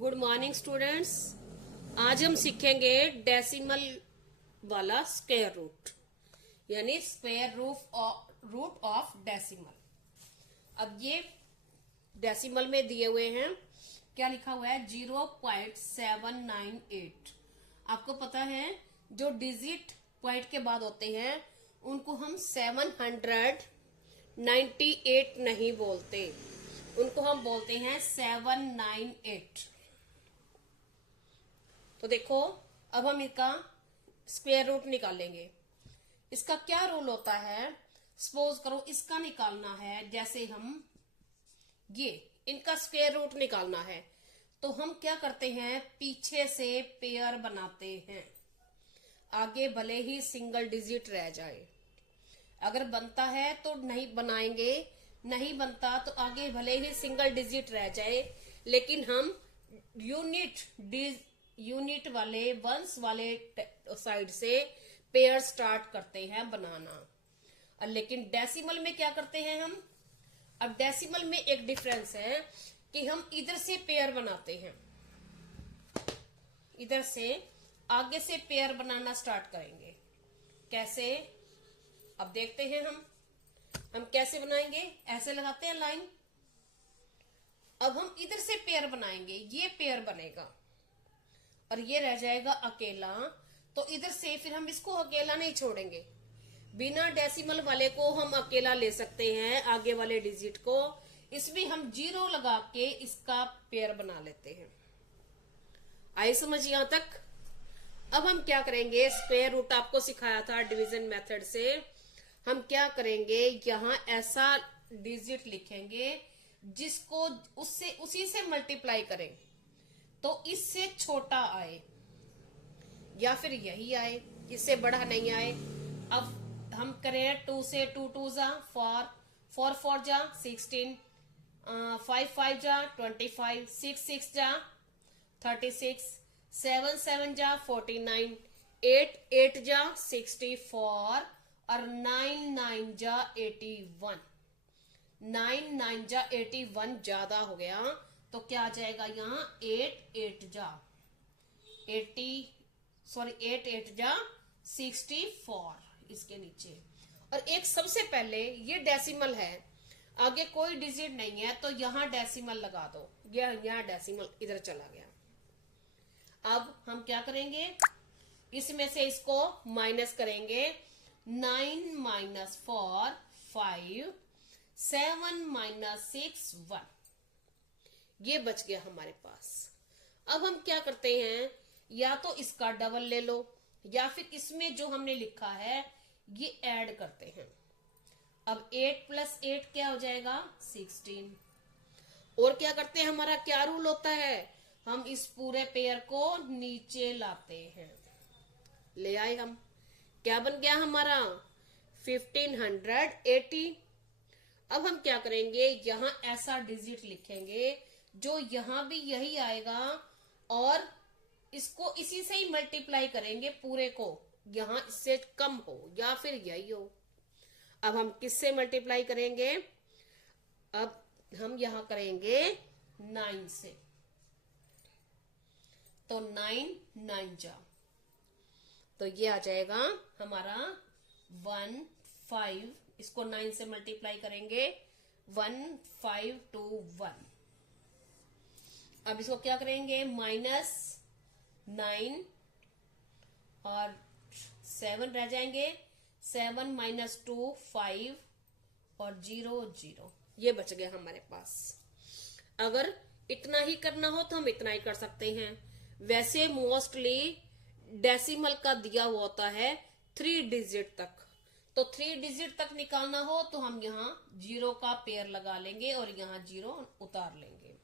Good morning students. आज हम सीखेंगे डेसिमल वाला स्क्वायर रूट, यानी स्क्वायर रूट ऑफ डेसिमल। अब ये डेसिमल में दिए हुए हैं, क्या लिखा हुआ है 0.798। आपको पता है जो डिजिट पॉइंट के बाद होते हैं उनको हम 798 नहीं बोलते, उनको हम बोलते हैं 798। तो देखो अब हम इसका स्क्वायर रूट निकालेंगे। इसका क्या रूल होता है, सपोज करो इसका निकालना है, जैसे हम ये इनका स्क्वायर रूट निकालना है तो हम क्या करते हैं, पीछे से पेयर बनाते हैं। आगे भले ही सिंगल डिजिट रह जाए, अगर बनता है तो नहीं बनाएंगे, नहीं बनता तो आगे भले ही सिंगल डिजिट रह जाए, लेकिन हम यूनिट वाले वंस वाले साइड से पेयर स्टार्ट करते हैं बनाना। और लेकिन डेसिमल में क्या करते हैं हम, अब डेसिमल में एक डिफरेंस है कि हम इधर से पेयर बनाते हैं, इधर से आगे से पेयर बनाना स्टार्ट करेंगे। कैसे, अब देखते हैं हम कैसे बनाएंगे। ऐसे लगाते हैं लाइन, अब हम इधर से पेयर बनाएंगे, ये पेयर बनेगा और ये रह जाएगा अकेला। तो इधर से फिर हम इसको अकेला नहीं छोड़ेंगे, बिना डेसिमल वाले को हम अकेला ले सकते हैं, आगे वाले डिजिट को। इसमें हम 0 लगा के इसका पेयर बना लेते हैं। आई समझ यहां तक। अब हम क्या करेंगे, स्क्वायर रूट आपको सिखाया था डिवीजन मेथड से, हम क्या करेंगे, यहां ऐसा डिजिट लिखेंगे जिसको उससे उसी से मल्टीप्लाई करें तो इससे छोटा आए या फिर यही आए, इससे बड़ा नहीं आए। अब हम करें 2 से 2 2 जा 4 4 4 जा 16 5 5 जा 25 6 6 जा 36 7 7 जा 49 8 8 जा 64 और 9 9 जा 81। 9 9 जा 81 ज्यादा हो गया तो क्या आ जाएगा यहाँ 8 8 जा 64 इसके नीचे। और एक सबसे पहले ये डेसिमल है, आगे कोई डिजिट नहीं है तो यहाँ डेसिमल लगा दो, यहाँ डेसिमल इधर चला गया। अब हम क्या करेंगे, इसमें से इसको माइनस करेंगे। 9 माइनस 4 5 7 माइनस 6 1, ये बच गया हमारे पास। अब हम क्या करते हैं, या तो इसका डबल ले लो या फिर इसमें जो हमने लिखा है ये ऐड करते हैं। अब 8 प्लस 8 क्या हो जाएगा 16। और क्या करते हैं, हमारा क्या रूल होता है, हम इस पूरे पेयर को नीचे लाते हैं। ले आए हम, क्या बन गया हमारा 1580। अब हम क्या करेंगे, यहां ऐसा डिजिट लिखेंगे जो यहां भी यही आएगा और इसको इसी से ही मल्टीप्लाई करेंगे पूरे को, यहां इससे कम हो या फिर यही हो। अब हम किससे मल्टीप्लाई करेंगे, अब हम यहां करेंगे 9 से, तो 9 9 जा, तो ये आ जाएगा हमारा 1 5, इसको 9 से मल्टीप्लाई करेंगे 1 5 2 1। अब इसको क्या करेंगे, माइनस 9 और 7 रह जाएंगे, 7 माइनस 2 5 और 0 0, ये बच गया हमारे पास। अगर इतना ही करना हो तो हम इतना ही कर सकते हैं। वैसे मोस्टली डेसिमल का दिया हुआ होता है 3 डिजिट तक, तो 3 डिजिट तक निकालना हो तो हम यहाँ 0 का पेयर लगा लेंगे और यहाँ 0 उतार लेंगे।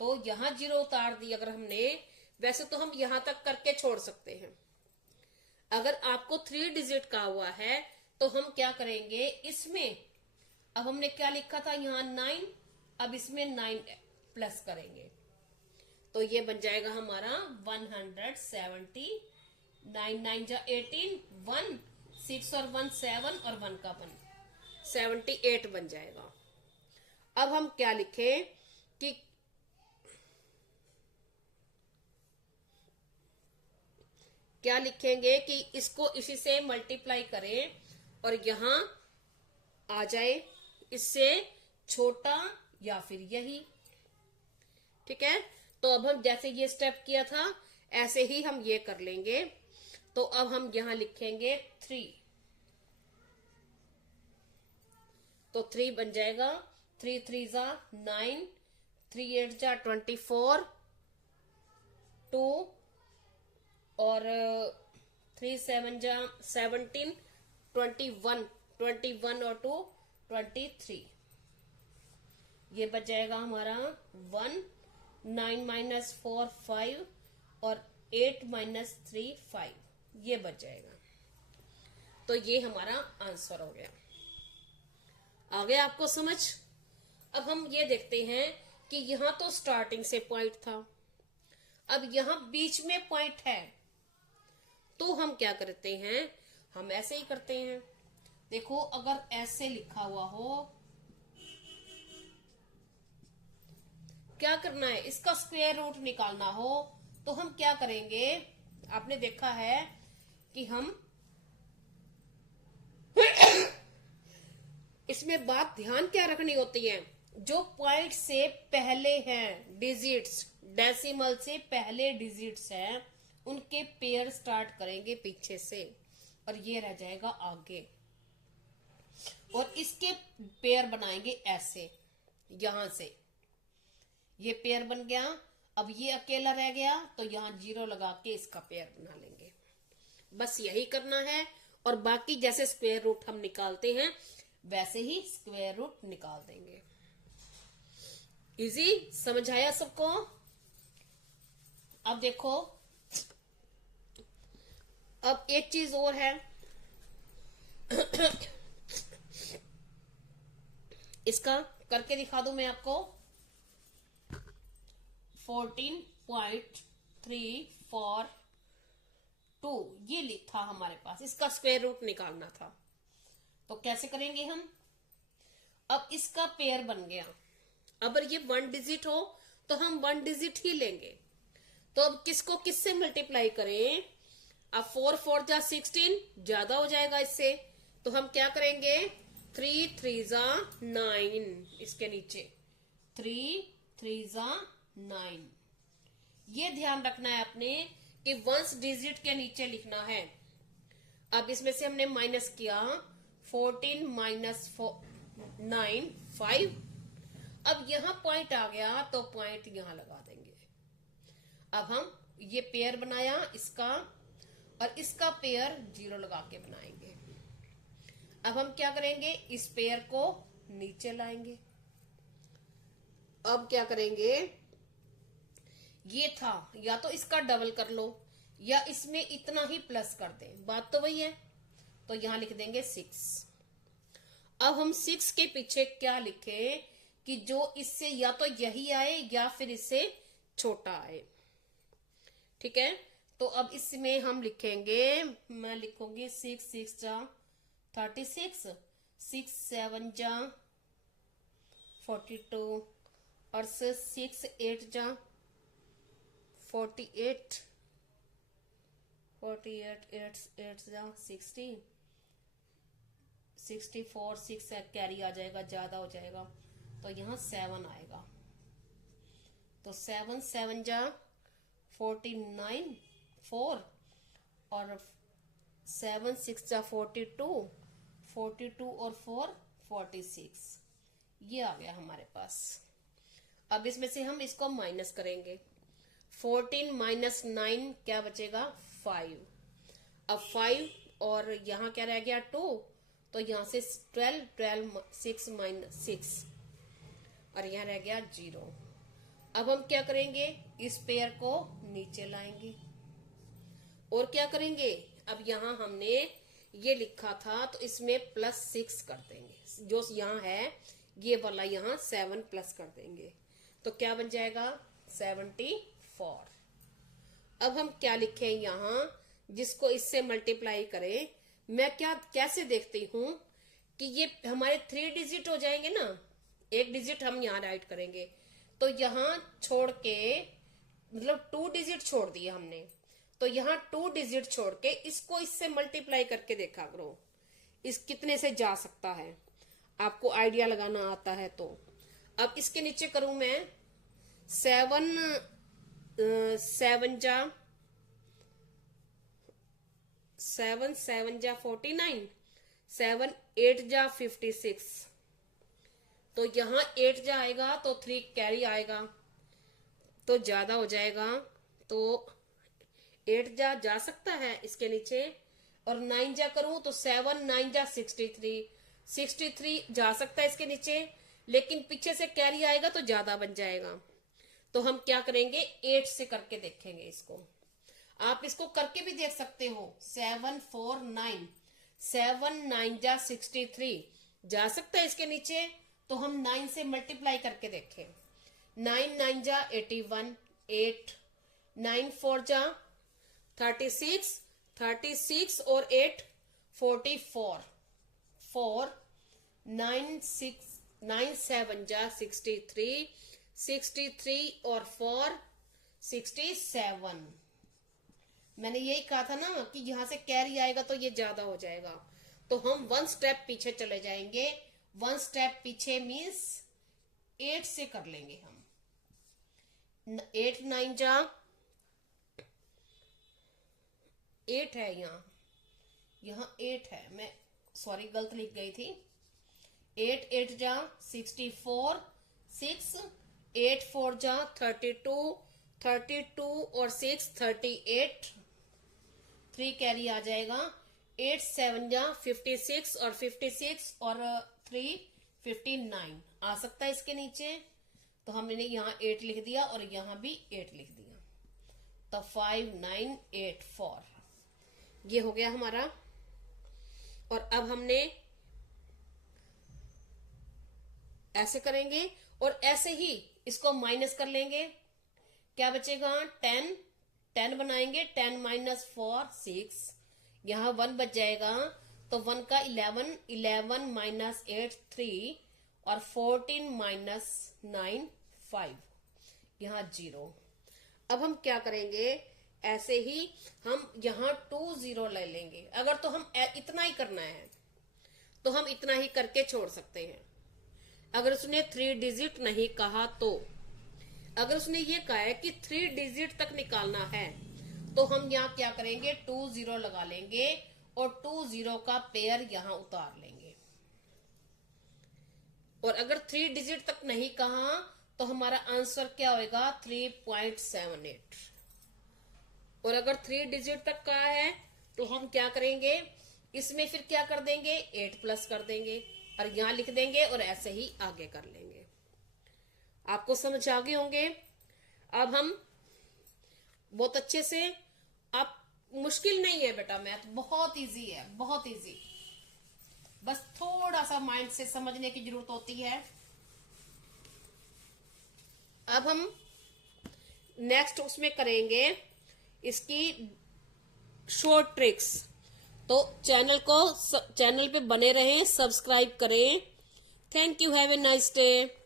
तो यहाँ 0 उतार दी अगर हमने, वैसे तो हम यहां तक करके छोड़ सकते हैं। अगर आपको 3 डिजिट का हुआ है तो हम क्या करेंगे, इसमें अब हमने क्या लिखा था यहाँ 9, अब इसमें 9 प्लस करेंगे तो ये बन जाएगा हमारा 170। 9 9 जा 18 1 6 और 1 7 और 1 का 1 78 बन जाएगा। अब हम क्या लिखें कि क्या लिखेंगे कि इसको इसी से मल्टीप्लाई करें और यहां आ जाए इससे छोटा या फिर यही। ठीक है, तो अब हम जैसे ये स्टेप किया था ऐसे ही हम ये कर लेंगे। तो अब हम यहां लिखेंगे 3, तो 3 बन जाएगा। 3 3 जा 9, 3 8 जा 24, 2 और 3 7 जा 17, 21, 21 और 2 23। ये बच जाएगा हमारा 1, 9 माइनस 4 5 और 8 माइनस 3 5, ये बच जाएगा। तो ये हमारा आंसर हो गया। आ गया आपको समझ? अब हम ये देखते हैं कि यहां तो स्टार्टिंग से पॉइंट था, अब यहां बीच में पॉइंट है, तो हम क्या करते हैं, हम ऐसे ही करते हैं। देखो अगर ऐसे लिखा हुआ हो, क्या करना है, इसका स्क्वायर रूट निकालना हो, तो हम क्या करेंगे, आपने देखा है कि हम इसमें बात ध्यान क्या रखनी होती है, जो पॉइंट से पहले हैं डिजिट्स, डेसिमल से पहले डिजिट्स हैं, उनके पेयर स्टार्ट करेंगे पीछे से और ये रह जाएगा आगे, और इसके पेयर बनाएंगे ऐसे, यहां से ये पेयर बन गया। अब ये अकेला रह गया तो यहां 0 लगा के इसका पेयर बना लेंगे। बस यही करना है, और बाकी जैसे स्क्वायर रूट हम निकालते हैं वैसे ही स्क्वायर रूट निकाल देंगे। इजी, समझ आया सबको? अब देखो, अब एक चीज और है इसका करके दिखा दूं मैं आपको। 14.342 ये लिखा हमारे पास, इसका स्क्वायर रूट निकालना था, तो कैसे करेंगे हम। अब इसका पेयर बन गया, अगर ये 1 डिजिट हो तो हम 1 डिजिट ही लेंगे। तो अब किसको किससे मल्टीप्लाई करें, अब 4 4 जा 16 ज्यादा हो जाएगा इससे, तो हम क्या करेंगे, 3 3 जा 9, इसके नीचे 3 3 जा 9। ये ध्यान रखना है अपने कि 1 डिजिट के नीचे लिखना है। अब इसमें से हमने माइनस किया, 14 माइनस 9 5। अब यहां पॉइंट आ गया तो पॉइंट यहां लगा देंगे। अब हम ये पेयर बनाया इसका, और इसका पेयर 0 लगा के बनाएंगे। अब हम क्या करेंगे, इस पेयर को नीचे लाएंगे। अब क्या करेंगे, ये था, या तो इसका डबल कर लो या इसमें इतना ही प्लस कर दें, बात तो वही है। तो यहां लिख देंगे 6। अब हम 6 के पीछे क्या लिखें कि जो इससे या तो यही आए या फिर इससे छोटा आए। ठीक है, तो अब इसमें हम लिखेंगे, मैं लिखूंगी 6 6 जा 36, 6 7 जा 42 और 6 8 जा 48, 48 8 जा 60, 64, 6 कैरी आ जाएगा, ज्यादा हो जाएगा, तो यहाँ 7 आएगा। तो 7 7 जा 49 4 और 7 6 जा 42, 42 और 4 46, ये आ गया हमारे पास। अब इसमें से हम इसको माइनस करेंगे, 14 माइनस 9 क्या बचेगा, 5। अब 5 और यहाँ क्या रह गया 2, तो यहाँ से 12 12 6 माइनस 6 और यहाँ रह गया 0। अब हम क्या करेंगे, इस पेयर को नीचे लाएंगे और क्या करेंगे, अब यहाँ हमने ये लिखा था तो इसमें +6 कर देंगे, जो यहाँ है ये वाला यहाँ 7 प्लस कर देंगे, तो क्या बन जाएगा 74। अब हम क्या लिखें यहाँ, जिसको इससे मल्टीप्लाई करें, मैं क्या कैसे देखती हूं कि ये हमारे 3 डिजिट हो जाएंगे ना, 1 डिजिट हम यहाँ राइट करेंगे, तो यहाँ छोड़ के मतलब 2 डिजिट छोड़ दिए हमने, तो तो यहाँ 2 डिजिट छोड़ के इसको इससे मल्टीप्लाई करके देखा करो, इस कितने से जा सकता है, आपको आइडिया लगाना आता है तो। अब इसके नीचे करूं मैं 7 जा 49, 7 8 जा 56, तो यहां 8 जा आएगा तो 3 कैरी आएगा तो ज्यादा हो जाएगा, तो 8 जा सकता है इसके नीचे। और 9 जा करूं तो 7 9 जा 63, 63 जा सकता है इसके नीचे, लेकिन पीछे से कैरी आएगा तो ज्यादा बन जाएगा। तो हम क्या करेंगे, 8 से करके देखेंगे इसको। आप इसको करके भी देख सकते हो, 7 4 9, 7 9 जा 63 जा सकता है इसके नीचे, तो हम 9 से मल्टीप्लाई करके देखें। 9 9 जा 81, 8 9 4 जा 36, 36 और 8 44, 4 9 7 जा 63, 63 और 4 67। मैंने यही कहा था ना कि यहां से कैरी आएगा तो ये ज्यादा हो जाएगा, तो हम 1 स्टेप पीछे चले जाएंगे। 1 स्टेप पीछे मीन्स 8 से कर लेंगे हम। 8 9 जा 8 है, यहाँ 8 है, मैं सॉरी गलत लिख गई थी। 8 8 जा 64, 6 8 4 जा 32, 32 और 6 38, 3 कैरी आ जाएगा। 8 7 जा 56 और 56 और 3 59 आ सकता है इसके नीचे, तो हमने यहाँ 8 लिख दिया और यहाँ भी 8 लिख दिया, तो 5 9 8 4 ये हो गया हमारा। और अब हमने ऐसे करेंगे और ऐसे ही इसको माइनस कर लेंगे, क्या बचेगा 10, 10 बनाएंगे, 10 माइनस 4 6, यहाँ 1 बच जाएगा, तो 1 का 11, 11 माइनस 8 3 और 14 माइनस 9 5, यहाँ 0। अब हम क्या करेंगे, ऐसे ही हम यहाँ 2 0 ले लेंगे। अगर तो हम इतना ही करना है तो हम इतना ही करके छोड़ सकते हैं। अगर उसने 3 डिजिट नहीं कहा तो, अगर उसने ये कहा है कि 3 डिजिट तक निकालना है, तो हम यहाँ क्या करेंगे, 2 0 लगा लेंगे और 2 0 का पेयर यहाँ उतार लेंगे। और अगर 3 डिजिट तक नहीं कहा तो हमारा आंसर क्या होगा, 3.78। और अगर 3 डिजिट तक का है तो हम क्या करेंगे, इसमें फिर क्या कर देंगे, 8 प्लस कर देंगे और यहां लिख देंगे और ऐसे ही आगे कर लेंगे। आपको समझ आ गए होंगे। अब हम बहुत अच्छे से, आप मुश्किल नहीं है बेटा, मैथ बहुत इजी है, बहुत इजी, बस थोड़ा सा माइंड से समझने की जरूरत होती है। अब हम नेक्स्ट उसमें करेंगे इसकी शॉर्ट ट्रिक्स, तो चैनल पे बने रहें, सब्सक्राइब करें। Thank you, have a nice day.